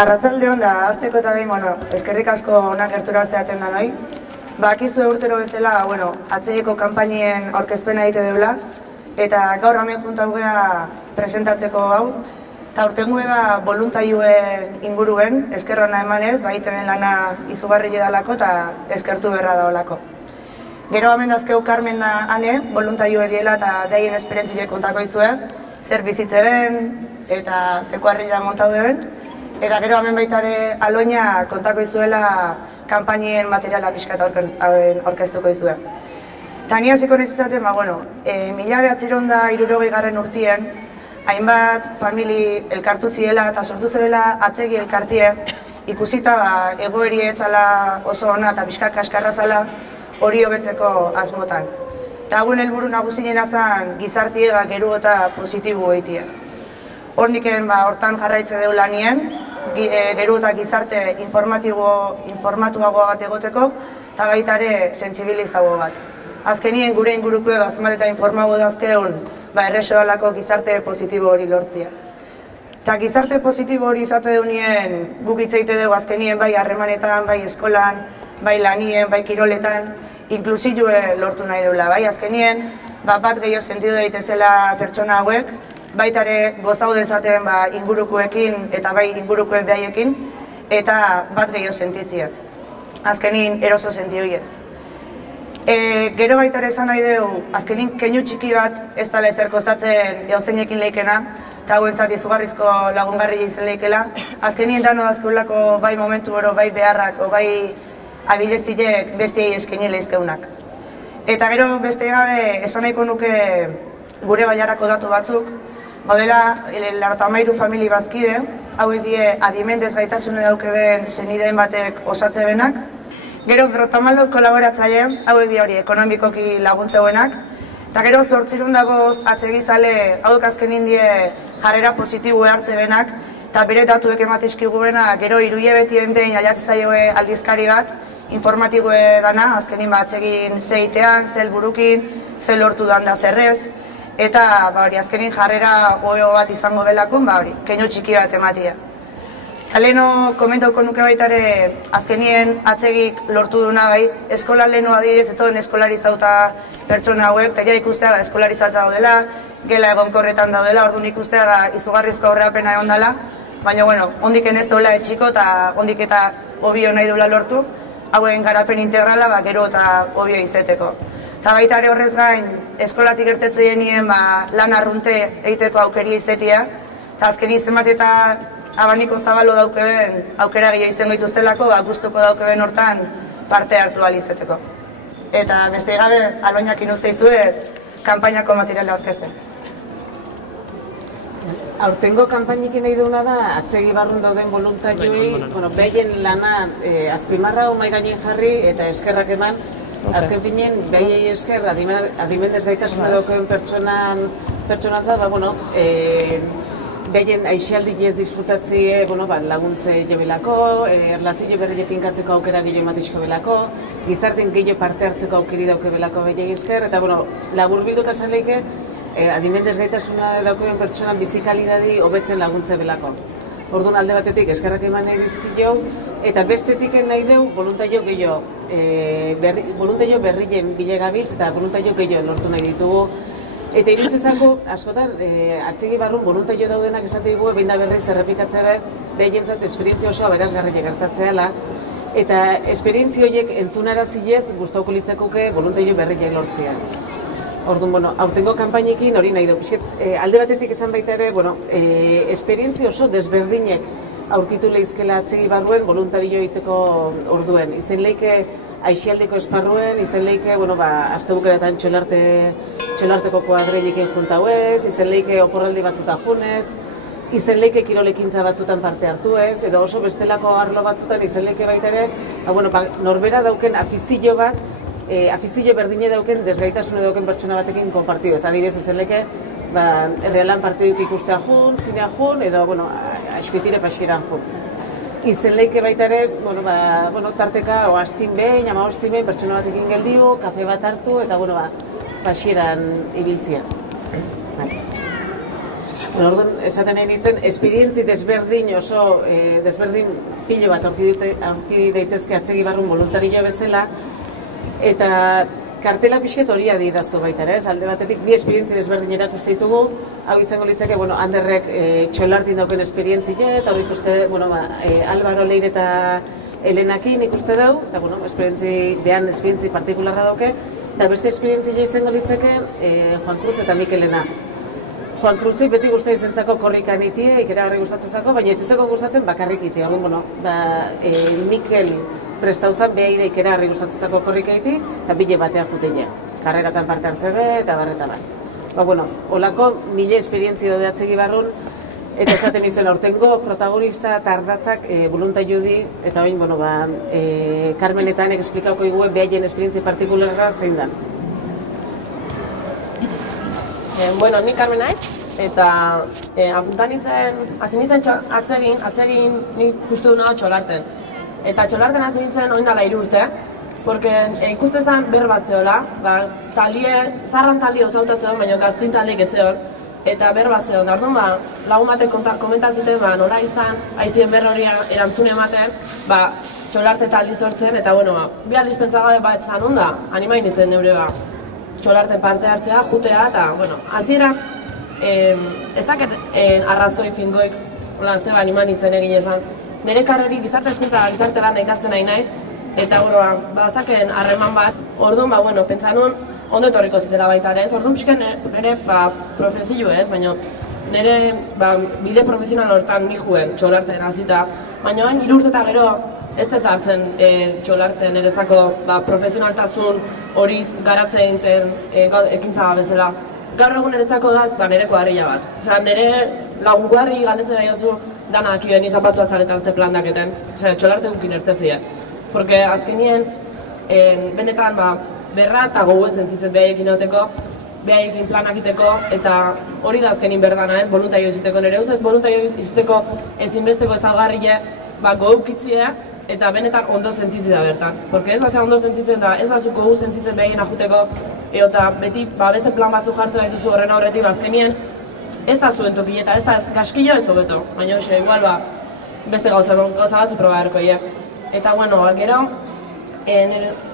Arratsaldeon da, hasteko eta behin, eskerrik asko onak gertura zeaten da nahi. Bakizue urtero bezala, atzeiko kanpainien aurkezpena egite deula, eta gaur hemen juntau gea presentatzeko hau, eta urtengo da boluntarioen inguruen, esker ona emanez, baitenen lana izugarri edalako eta eskertu berra daolako. Gero hemen dazkeu Carmen da ane, voluntarioe diela eta behaien esperientziek kontako izue, zer bizitze ben eta zekuarri da montau deben. Eta gero hemen baitare Aloina kontako izuela kanpainien materiala pixkat aurkeztuko izue. Eta ni hasiko naiz izaten, 1960 urtien, hainbat famili elkartu ziela eta sortu zebela atzegi elkartie, ikusita egoeri etzala oso ona eta pixkat kaskarra zala hori hobetzeko asmotan. Eta hauen helburu nagusiena zen gizartiega gero eta positibo egitea. Horniken hortan jarraitze deu lanien, gero eta gizarte informatuago bat egoteko, eta baita ere sentsibilizago bat. Azkenien gure ingurukue bazmat eta informago dazkeun, erresoalako gizarte positibo hori lortzia. Eta gizarte positibo hori izate deunien guk hitzeite dugu azkenien bai harremanetan, bai eskolan, bai lanien, bai kiroletan, inklusioe lortu nahi deula. Bai azkenien, bat gehiago sentidu daitezela pertsona hauek, baita ere gozau dezaten ingurukuekin eta bai ingurukuen behaiekin, eta bat gehiago sentitzia. Azkenin eroso sentio ez. Gero baita ere esan nahi dugu, azkenin keinu txiki bat ez dala ezer kostatzen eozeinekin leikena, eta hauentzat izugarrizko lagungarri izen leikela. Azkenin dano dazkeulako bai momentu oro, bai beharrak, o bai abilezilek bestiei eskenile izkeunak. Eta gero beste gabe esan nahiko nuke gure baiarako datu batzuk, gaudela 93 famili bazkide, hauek die adimendez gaitasune daukeben zenideen batek osatze benak. Gero 50 kolaboratzaile, hauek die hori ekonomikoki laguntzeuenak. Eta gero 805 atzegizale hauek azken indie jarrera positibo hartze benak, eta bere datuek ematizkigu bena, gero 3 hilabetien behin aiatzaioe aldizkari bat, informatiboe dana, azkenin atzegin zeitean, zel burukin, zel lortu dan da zerrez, eta azkenin jarrera goeo bat izango belakun, keinu txiki bat ematia. Leheno komentauko nuke baitare, azkenien atzegik lortu duna bai, eskola leheno adibidez, ez zoden eskolarizauta pertsona hauek, eta ikustea eskolarizauta daudela, gela egonkorretan daudela, orduan ikustea izugarrizko aurrerapena egon dela, baina, ondiken ez daula etxiko eta ondik eta obio nahi duela lortu, hauen garapen integrala gero eta obio izeteko. Eta baita ere horrez gain, eskolatik gertetze genien lan arrunte egiteko aukeria izetia, eta azken izenbat eta abaniko zabalo daukeben aukera gehiago izango dituztelako, gustuko daukeben hortan parte hartu ahal izeteko. Eta beste gabe, Aloinakin uste izuet, kanpainako materiala aurkezten. Aurtengo kanpainikin nahi duguna da, atzegi barrun dauden voluntarioei, behien lana azpimarra mahai gainen jarri eta eskerrak eman. Azken finen, behiei esker, adimendez gaitasuna dauken pertsonatzat, behien aixialdi ez disfrutatzie laguntze jobelako, erlazio berri finkatzeko aukera gehiago ematizko belako, gizarten gehiago parte hartzeko aukeri dauke belako behiei esker, eta labur bilduta esan lehike, adimendez gaitasuna dauken pertsonan bizikalidadi hobetzen laguntze belako. Orduan alde batetik eskerrak eman nahi dizkio, eta bestetik nahi deu voluntario gehiago, voluntario berrien bilegabitz eta voluntario gehiago lortu nahi ditugu. Eta irutzezako, askotan, atzegi barrun voluntario daudenak esate dugu, behin da berriz errepikatzea behientzat esperientzia osoa berazgarriak gertatzeala, eta esperientzia horiek entzunarazilez gustauko litzakoke voluntario berriak lortzea. Orduan, aurtengo kanpainekin hori nahi du. Alde batetik esan baita ere, esperientzia oso desberdinek aurkitu lehizkela atzegi barruen voluntario egiteko orduen. Izen lehike aixialdeko esparruen, izen lehike, azte bukeratan txolarteko kuadreilekin juntauez, izen lehike oporraldi batzuta junez, izen lehike kirolekintza batzutan parte hartu ez, edo oso bestelako arlo batzutan izen lehike baita ere, norbera dauken afizio bat, afizio berdine dauken, desgaitasune dauken pertsona batekin konpartio ez. Adibidez ezen lehike, errealan partiduk ikustea jun, zinea jun, edo, askoitire paskiran jun. Izen lehike baita ere, tarteka, oaztin behin, ama oaztin behin, pertsona batekin geldiu, kafe bat hartu, eta, pasieran ibiltzia. Orduan, esaten nahi nintzen, esperientzi desberdin oso, desberdin pilo bat aurki daitezke atzegi barrun voluntario bezala, eta kartela pixket hori adieraztu baita, ez? Alde batetik, bi esperientzi desberdin erakuste ditugu, hau izango litzake, Anderrek txolartin dauken esperientzia, eta hori ikuste, Álvaro Leire eta Elenakin ikuste dau, eta, esperientzi partikularra dauke, eta beste esperientzia izango litzake Juan Cruz eta Mikelena. Juan Cruzi beti guztai zentzako korrikan itie, ikeragarri gustatzezako, baina etzitzeko gustatzen bakarrik itie. Mikel prestauzan behaire ikeragarri gustatzezako korrika iti, eta bile batean juteia. Karreratan parte hartze be, eta barreta bar. Olako mile esperientzia dode atzegi barrun, eta esaten izuen aurtengo protagonista eta ardatzak voluntario di, eta oin, Carmenetan eksplikauko iguen behaien esperientzia partikularra zein dan. Ni Carmen naiz, eta apuntan nintzen, hasi nintzen atzegin nik justu duna txolarten. Eta txolarten hasi nintzen oin dala 3 urte, porque ikusten zen ber bat zeola, zarran talie osauta zeon, baina gaztin taliek etzeon, eta ber bat zeon. Orduan, lagun batek komentaziten, nola izan, aizien ber hori erantzune ematen, txolarte taldi sortzen, eta bi aldiz pentsagabe bat zan onda, animain nintzen neure txolarte parte hartzea, jutea, eta, hasieran, ez daket arrazoi fingoik, zeba animan nintzen egin ezan. Nire karreri gizarte hezkuntza gizarte lan ikasten nahi naiz, eta, bazaken harreman bat, orduan, pentsa nun, ondo etorriko zitela baita ere, orduan pixken nire profesio ez, baina nire bide profesional hortan nijuen txolarten hasita, baina 3 urte eta gero, ez dut hartzen txolarte niretzako profesionaltasun hori garatzen egiten ekintza bezala. Gaur egun niretzako da nire kuadrilla bat. Nire lagun kuadri galdetzen nahi oso dana dakioen izapatu atzaretan ze plan daketen. Txolarte gukin ertetzea. Porque azkenien, benetan berra eta gogoen sentitzen behaiekin egoteko, behaiekin planak iteko, eta hori da azkenin berdana ez, voluntario iziteko nire ustez, voluntario iziteko ezinbesteko ezaugarrile gogukitzea, eta benetan ondo sentitzen da bertan. Porque ez bazea ondo sentitzen da, ez bazuk gogu sentitzen behaien ajuteko, eta beti beste plan batzuk jartzen baituzu horren aurretik, azkenien ez da zuen tokileta, ez da gaskillo ez hobeto, baina igual beste gauza batzu proba erko. Eta gero,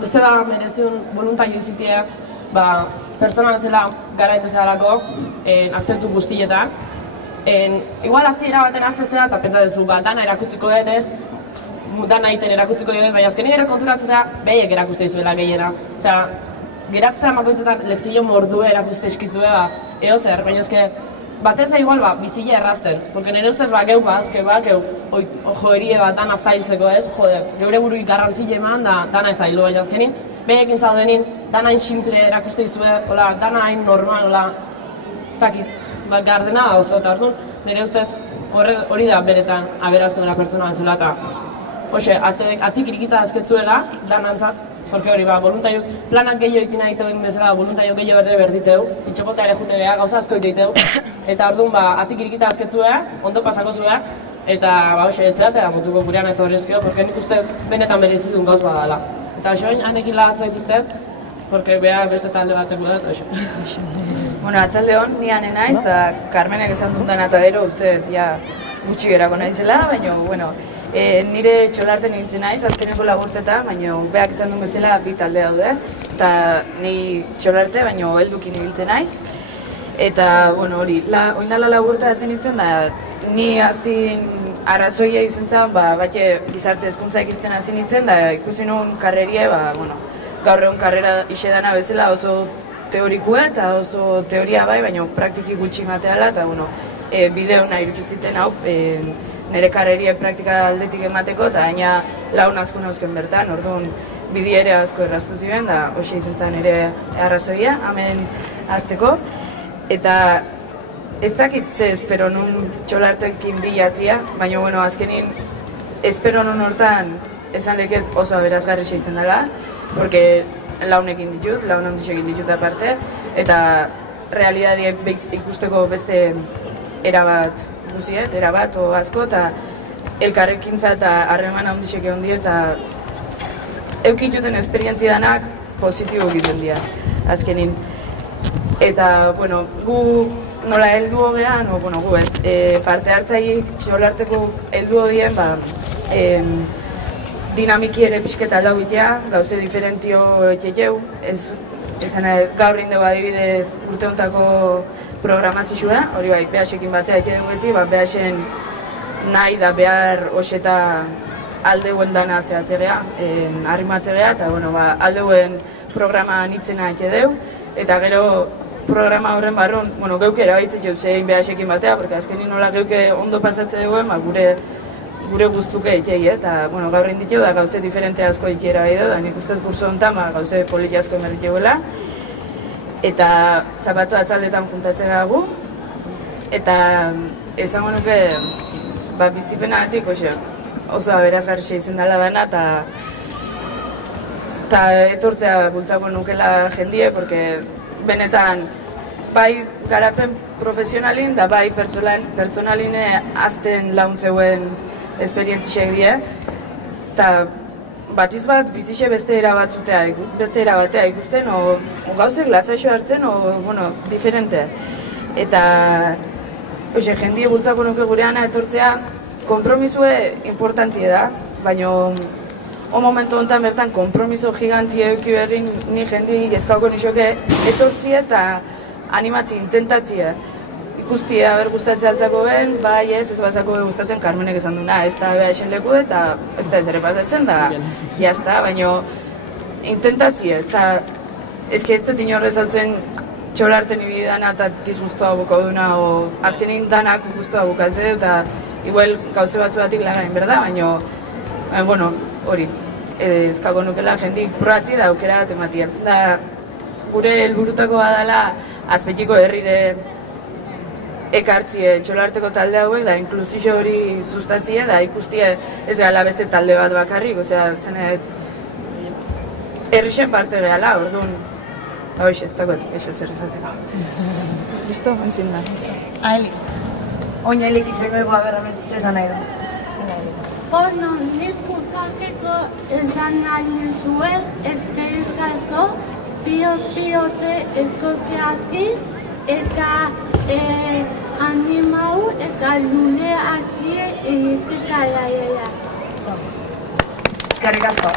bezala mereziun voluntario izitea, pertsona bezala gara entezalako, aspektu guztietan. Igual aztiera baten aztezea, eta pentsa dezu, dana erakutziko ez, dana egiten erakutziko dut, baina azkenik ere konturatzea behiek erakuste izuela gehiena. Geratzea makoitzetan lekzio mordue erakuste eskitzue, zer, baina ezke, batez da igual bizile errazten, porque nire ustez geu joerie bat dana zailtzeko ez, geure burui garrantzile eman da dana ezailu, baina azkenin, behiekin zaudenin, dana hain simple erakuste izue, dana hain normal, ez dakit, gardena oso, eta orduan, nire ustez hori da beretan aberazten gara pertsona bezala, eta atik irikita azketzuela, danantzat, porque hori voluntariok, planak gehiago itina egiten bezala, voluntariok gehiago berditeu, itxokotea ere jutegea, gauza asko egiteu, eta orduan, atik irikita azketzuela, ondo pasako zuela, eta etzea, eta mutuko gurean eta horrezkeo, porque nik uste benetan berezidun gauz badala. Eta xoin, hanekin lagatzen dituzte, porque beha beste talde bateko da, eta xoin. Atzalde hon, ni ane naiz, eta Carmenek esan duntan eta ero, uste gutxi gerako naizela, baina, nire txolarten hiltzen naiz, azkeneko lagurteta, baina behak esan duen bezala bi talde daude, eta ni txolarte, baina heldukin hiltzen naiz. Eta, hori, oinala lagurta ezen hiltzen da, ni aztin arrazoia izan zen, batxe gizarte hezkuntza ikisten hasi nintzen, da ikusi nuen karrerie, gaur egun karrera isedana bezala oso teorikua eta oso teoria baina praktiki gutxi mateala, eta, bideo nahi irutuziten hau, nire karrerie praktika aldetik emateko, eta gaina laun asko nauzken bertan, orduan bidi ere asko erraztu ziren, da hoxe izan zen nire arrazoia, hemen azteko. Eta ez dakit ze espero nun txolartekin bilatzia, baina azkenin espero nun hortan esan leket oso aberazgarrixa izan dela, porque launekin ditut, laun handixekin ditut aparte, eta realidadie ikusteko beste erabat guziet, erabat o asko, eta elkarrekintza eta harreman handixek egon die, eta eukituten esperientzia danak positibo egiten dira, azkenin. Eta, gu nola heldu hogean, bueno, gu ez, parte hartzaileek txolarteko heldu hodien, dinamiki ere pixketa aldau bitea, gauze diferentio etxeteu, gaur indego adibidez urte hontako programazioa, hori bai, behasekin batea etxedun beti, behasen nahi da behar oseta aldeuen dana zehatzegea, arrimatzegea, eta bueno, aldeuen programa nitzena etxedeu, eta gero programa horren barrun, bueno, geuke erabaitzen jauzein behasekin batea, porque azkenin nola geuke ondo pasatze duen, gure guztuke itxei, eta bueno, gaur inditu da gauze diferente asko itxera bai da, nik ustez kurso honetan gauze politi asko emerritxegoela, eta zapatu atzaldetan juntatzen gagu, eta esango nuke bizipenatik oso aberazgarri izen dela dana, eta etortzea bultzako nukela jendie, porque benetan bai garapen profesionalin da bai pertsonaline azten launtzeuen esperientziak die, eta batiz bat bizixe beste erabatea ikusten, o gauzek lasaixo hartzen, bueno, diferente. Eta jendie bultzako nuke gureana etortzea, konpromisue importantie da, baina momentu honetan bertan konpromiso gigantie euki berrin ni jendi ezkauko nixoke etortzie eta animatzi, intentatzie. Ikustie, gustatzea altzako ben, bai ez bazako gustatzen Carmenek esan duna, ez da behaixen leku eta ez da ez ere pasatzen da, jazta, baina intentatzie, eta ez dut inorrez hautzen txolarten ibidana eta disguztua buko duna, azkenin danak guztua bukatzea, eta igual gauze batzu batik lagain, berda, baina, bueno, hori, ezkako nukela jendik probatzi da aukera bat ematia. Da, gure helburutakoa dela azpetiko herrire ekartzie txolarteko talde hauek, da inklusio hori sustatzie, da ikustie ez gala beste talde bat bakarrik, osea, zenet herrixen parte gehala, orduan, hoxe, ez dagoet, eixo zer izateko. Listo, onzin da, listo. Aeli, oinailik itzeko egoa berramentz esan nahi da. Bueno, nik bukateko esan nahi nizuen, eskerik asko, pio-piote ekoteaki, eta animau eta luneaki egiteka laiela. Eskerrik asko.